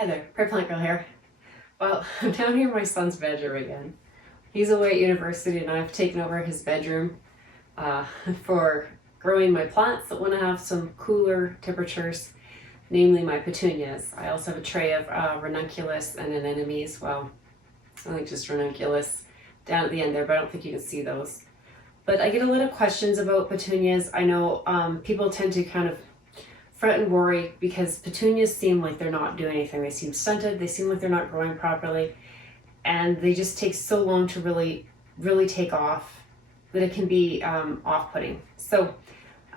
Hi there, Prairie Plant Girl here. Well, I'm down here in my son's bedroom again. He's away at university and I've taken over his bedroom for growing my plants that want to have some cooler temperatures, namely my petunias. I also have a tray of ranunculus and anemones. Well, I think just ranunculus down at the end there, but I don't think you can see those. But I get a lot of questions about petunias. I know people tend to kind of fret and worry because petunias seem like they're not doing anything. They seem stunted, they seem like they're not growing properly, and they just take so long to really take off that it can be off-putting. So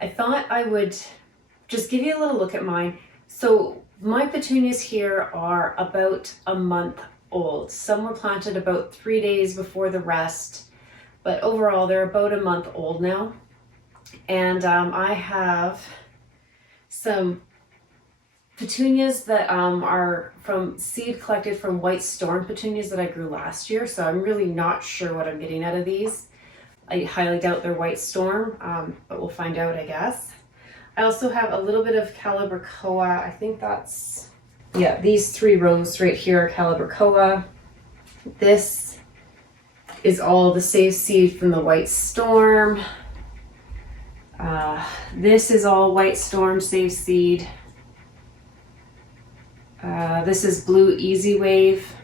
I thought I would just give you a little look at mine. So my petunias here are about a month old. Some were planted about 3 days before the rest, but overall they're about a month old now. And I have some petunias that are from seed collected from white storm petunias that I grew last year, so I'm really not sure what I'm getting out of these. I highly doubt they're white storm, but we'll find out, I guess. I also have a little bit of calibrachoa. I think that's, yeah, these 3 rows right here are calibrachoa. This is all the saved seed from the white storm. This is all white storm saved seed. This is blue easy wave.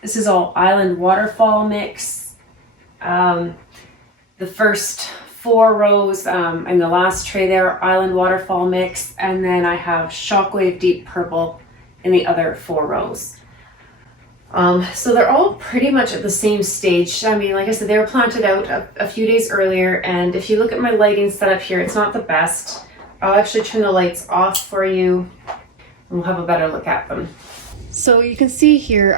This is all island waterfall mix. The first 4 rows and the last tray there, island waterfall mix, and then I have shockwave deep purple in the other 4 rows. So they're all pretty much at the same stage. I mean, like I said, they were planted out a few days earlier, and if you look at my lighting setup here, it's not the best. I'll actually turn the lights off for you and we'll have a better look at them. So you can see here,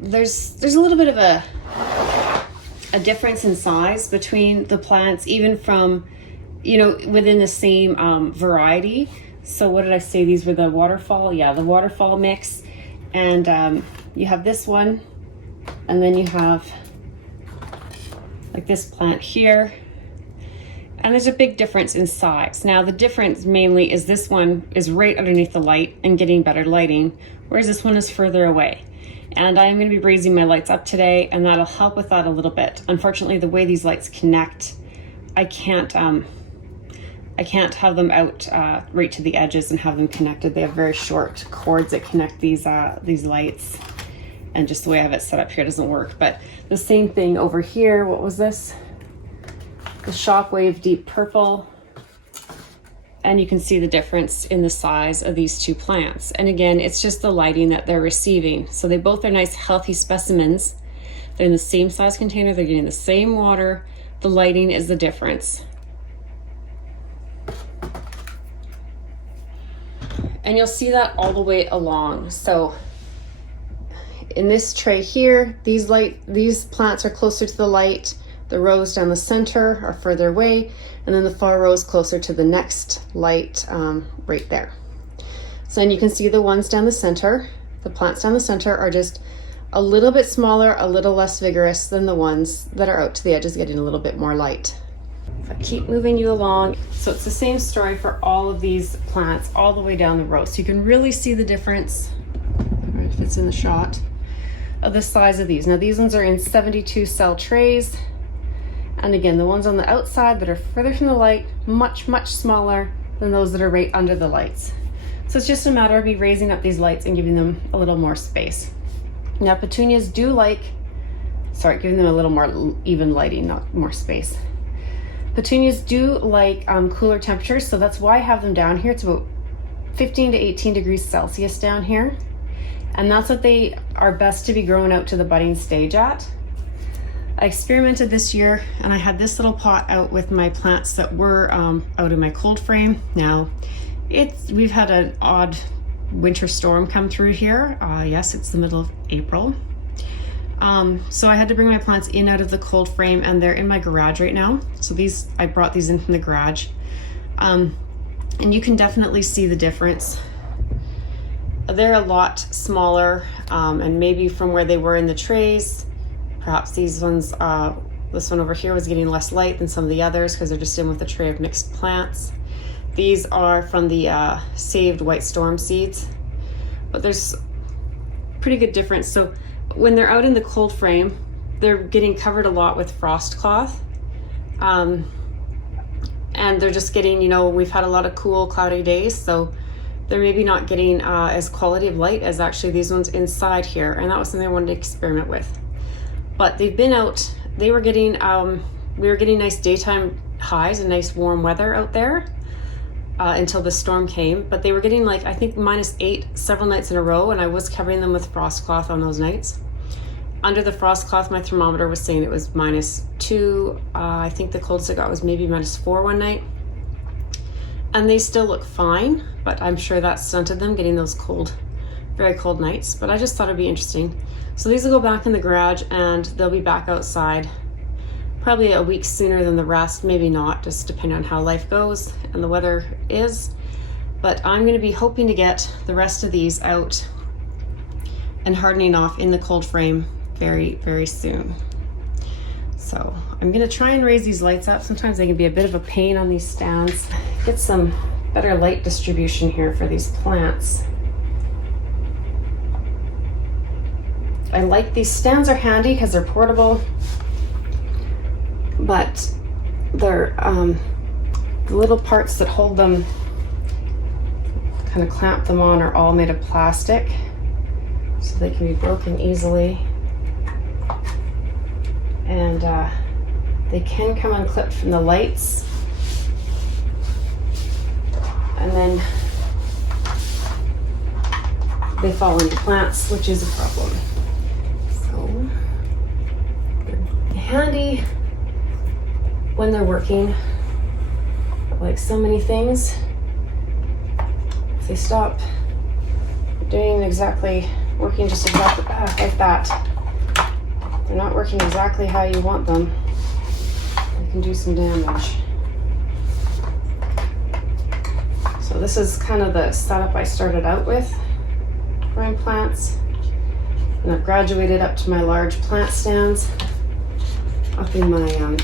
there's a little bit of a difference in size between the plants, even from, you know, within the same variety. So what did I say? These were the waterfall? Yeah, the waterfall mix. And you have this one, and then you have like this plant here, and there's a big difference in size. Now the difference mainly is this one is right underneath the light and getting better lighting, whereas this one is further away. And I'm going to be raising my lights up today, and that'll help with that a little bit. Unfortunately, the way these lights connect, I can't have them out right to the edges and have them connected. They have very short cords that connect these lights, and just the way I have it set up here doesn't work. But the same thing over here. What was this? The shockwave deep purple. And you can see the difference in the size of these 2 plants. And again, it's just the lighting that they're receiving. So they both are nice, healthy specimens. They're in the same size container. They're getting the same water. The lighting is the difference. And you'll see that all the way along. So in this tray here, these plants are closer to the light. The rows down the center are further away, and then the far rows closer to the next light right there. So then you can see the ones down the center, the plants down the center are just a little bit smaller, a little less vigorous than the ones that are out to the edges getting a little bit more light. If I keep moving you along, so it's the same story for all of these plants all the way down the row. So you can really see the difference, if it's in the shot, of the size of these. Now these ones are in 72 cell trays. And again, the ones on the outside that are further from the light, much smaller than those that are right under the lights. So it's just a matter of me raising up these lights and giving them a little more space. Now petunias do like, giving them a little more even lighting, not more space. Petunias do like cooler temperatures, so that's why I have them down here. It's about 15 to 18 degrees Celsius down here. And that's what they are best to be growing out to the budding stage at. I experimented this year, and I had this little pot out with my plants that were out in my cold frame. Now, we've had an odd winter storm come through here. Yes, it's the middle of April. So I had to bring my plants in out of the cold frame, and they're in my garage right now. So I brought these in from the garage. And you can definitely see the difference. They're a lot smaller, and maybe from where they were in the trays, perhaps these ones, this one over here was getting less light than some of the others because they're just in with a tray of mixed plants. These are from the saved white storm seeds. but there's pretty good difference. So when they're out in the cold frame, they're getting covered a lot with frost cloth. And they're just getting, you know, we've had a lot of cool, cloudy days, so they're maybe not getting as quality of light as actually these ones inside here. And that was something I wanted to experiment with. But they've been out, they were getting, we were getting nice daytime highs and nice warm weather out there until the storm came. But they were getting like, I think -8 several nights in a row, and I was covering them with frost cloth on those nights. Under the frost cloth, my thermometer was saying it was -2. I think the coldest it got was maybe -4 one night. And they still look fine, but I'm sure that stunted them getting those cold, very cold nights. But I just thought it'd be interesting. So these will go back in the garage and they'll be back outside probably a week sooner than the rest, maybe not, just depending on how life goes and the weather is. But I'm going to be hoping to get the rest of these out and hardening off in the cold frame very, very soon. So I'm going to try and raise these lights up. Sometimes they can be a bit of a pain on these stands. Get some better light distribution here for these plants. I like these stands are handy because they're portable, but they're the little parts that hold them, kind of clamp them on, are all made of plastic, so they can be broken easily. And they can come unclipped from the lights, and then they fall into plants, which is a problem. So they're handy when they're working, but like so many things, if they stop doing exactly, working just exactly like that, they're not working exactly how you want them, they can do some damage. So this is kind of the setup I started out with growing plants, and I've graduated up to my large plant stands up in my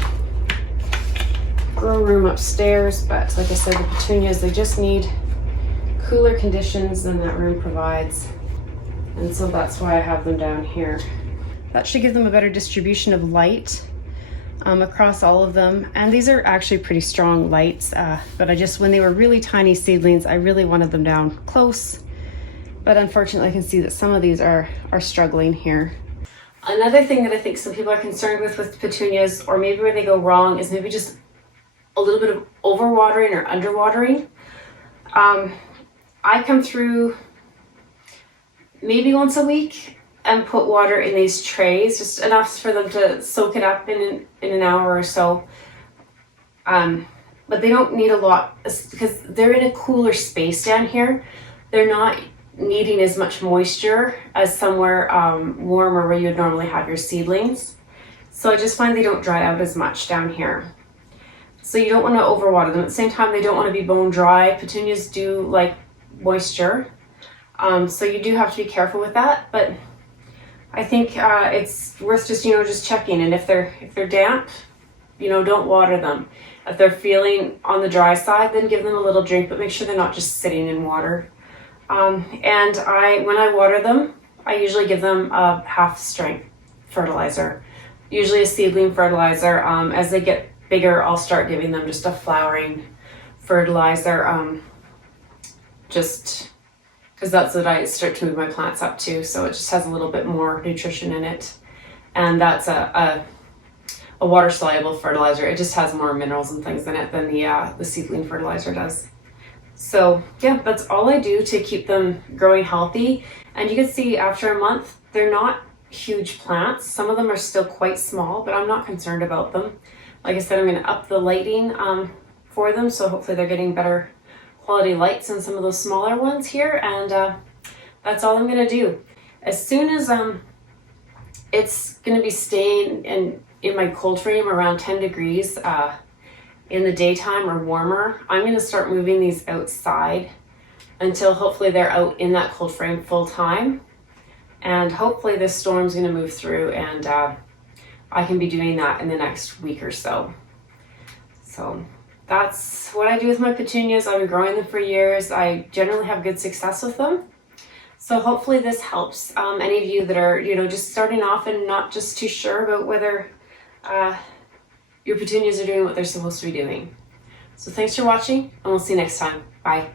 grow room upstairs. But like I said, the petunias, they just need cooler conditions than that room provides, and so that's why I have them down here. That should give them a better distribution of light across all of them. And these are actually pretty strong lights, but when they were really tiny seedlings, I really wanted them down close. But unfortunately, I can see that some of these are struggling here. Another thing that I think some people are concerned with petunias, or maybe where they go wrong, is maybe just a little bit of overwatering or underwatering. I come through maybe once a week and put water in these trays, just enough for them to soak it up in an hour or so. But they don't need a lot because they're in a cooler space down here. They're not needing as much moisture as somewhere warmer where you would normally have your seedlings. So I just find they don't dry out as much down here. So you don't want to overwater them. At the same time, they don't want to be bone dry. Petunias do like moisture. So you do have to be careful with that, but I think it's worth just checking. And if they're damp, don't water them. If they're feeling on the dry side, then give them a little drink, but make sure they're not just sitting in water. And when I water them, I usually give them a half strength fertilizer, usually a seedling fertilizer. As they get bigger, I'll start giving them just a flowering fertilizer, just because that's what I start to move my plants up to. So it just has a little bit more nutrition in it. And that's a water soluble fertilizer. It just has more minerals and things in it than the seedling fertilizer does. So yeah, that's all I do to keep them growing healthy. And you can see after a month, they're not huge plants. Some of them are still quite small, but I'm not concerned about them. Like I said, I'm going to up the lighting for them, so hopefully they're getting better quality lights than some of those smaller ones here. And that's all I'm going to do. As soon as it's going to be staying in my cold frame around 10 degrees in the daytime or warmer, I'm going to start moving these outside until hopefully they're out in that cold frame full time. And hopefully this storm's going to move through, and I can be doing that in the next week or so. So that's what I do with my petunias. I've been growing them for years. I generally have good success with them. So hopefully this helps any of you that are, you know, just starting off and not just too sure about whether your petunias are doing what they're supposed to be doing. So thanks for watching, and we'll see you next time. Bye.